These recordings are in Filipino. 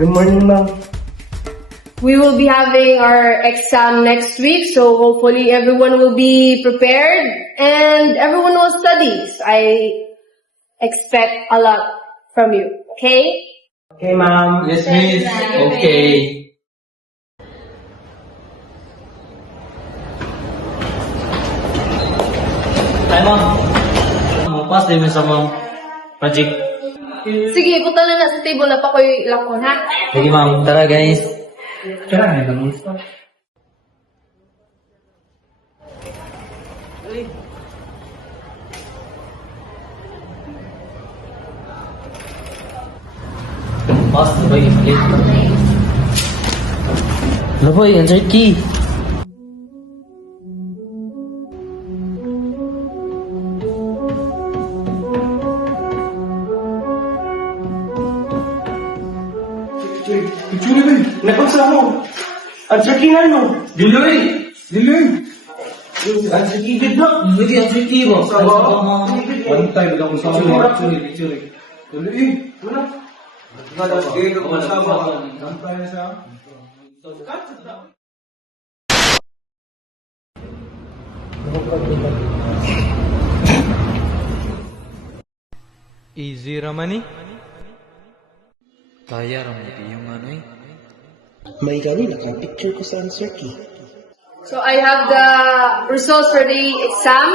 Good morning, ma'am. We will be having our exam next week, so hopefully everyone will be prepared and everyone will study. I expect a lot from you, okay? Okay, ma'am. Yes, miss. Okay. Ay, ma'am. Mapas din mo sa ma'am. Project. Sige, punta na sa table na pa ko yung lakon, ha? Sige, ma'am. Tara, guys. Tara, may kamusta? Pas, boy. Ano boy, answer key. Itsura ba? Nakunsa mo. Ang sakinan mo. Diloy! Diloy. Ang sakigid na. Diloy, answer key mo. Sa ba? One time lang sa Itsura. Picture. Diloy. Wala. Sige ka kasama. One time siya. Easy Ramani. Kaya raman yung ano eh. May gani, naka-picture ko sa answer key. So I have the results for the exam,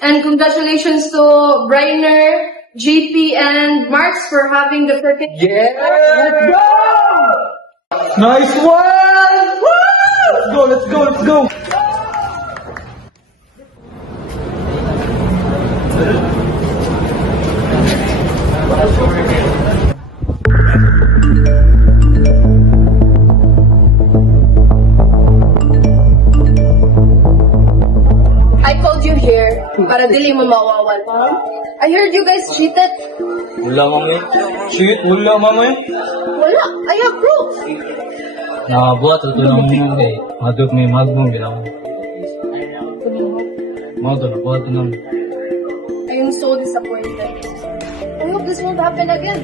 and congratulations to Brainer, GP, and Marks for having the perfect. Yeah! Let's go! Nice one! Woo! Let's go, let's go! I called you here para dili mo mawawan. I heard you guys cheated. Wala, ma'am eh. Shit, wala, ma'am eh. Wala, I have proof. Nakabuhat, ito lang mo eh. Madok may magmong bilang. Mga ito, nabuhat naman. I am so disappointed. I hope this won't happen again.